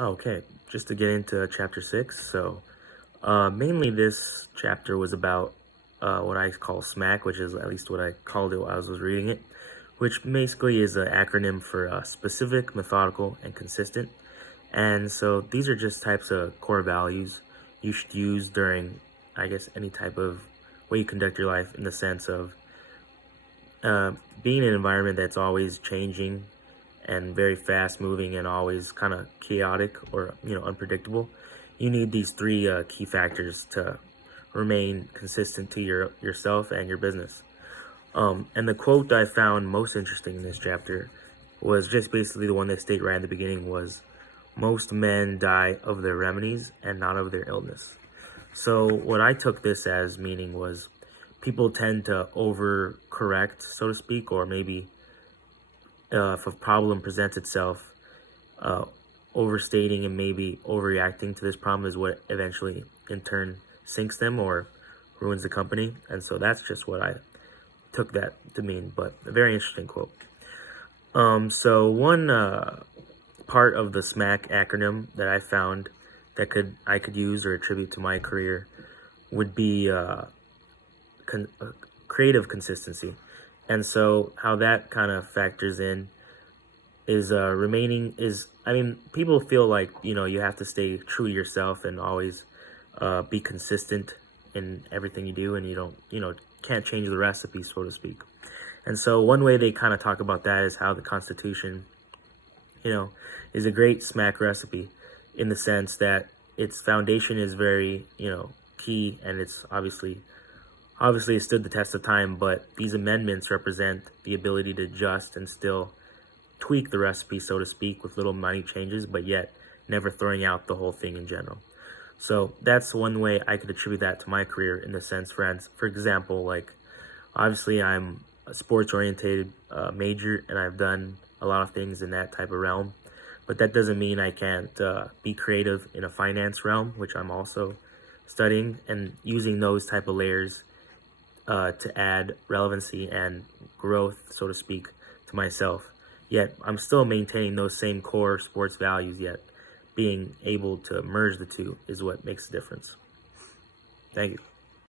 Okay, just to get into chapter six. Mainly this chapter was about what I call SMAC, which is at least what I called it while I was reading it, which basically is an acronym for specific, methodical, and consistent. And so these are just types of core values you should use during, I guess, any type of way you conduct your life in the sense of uh, being in an environment that's always changing and very fast moving and always kind of chaotic or unpredictable. You need these three key factors to remain consistent to yourself and your business. And the quote that I found most interesting in this chapter was just basically the one that stated right in the beginning was, most men die of their remedies and not of their illness. So what I took this as meaning was people tend to overcorrect, so to speak, or maybe if a problem presents itself, uh, overstating and maybe overreacting to this problem is what eventually, in turn, sinks them or ruins the company. And so that's just what I took that to mean, but a very interesting quote. So one part of the SMAC acronym that I found that I could use or attribute to my career would be creative consistency. And so how that kind of factors in is people feel like you have to stay true to yourself and always be consistent in everything you do, and you don't can't change the recipe, so to speak. And so one way they kind of talk about that is how the Constitution is a great SMAC recipe, in the sense that its foundation is very key, and it's obviously it stood the test of time, but these amendments represent the ability to adjust and still tweak the recipe, so to speak, with little minor changes, but yet never throwing out the whole thing in general. So that's one way I could attribute that to my career, in the sense, for example, like, obviously I'm a sports oriented major, and I've done a lot of things in that type of realm, but that doesn't mean I can't be creative in a finance realm, which I'm also studying, and using those type of layers to add relevancy and growth, so to speak, to myself. Yet I'm still maintaining those same core sports values, yet being able to merge the two is what makes the difference. Thank you.